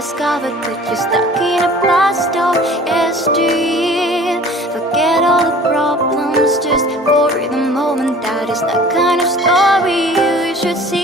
discovered that you're stuck in a past of yesteryear. Forget all the problems just for the moment. That is the kind of story you should see.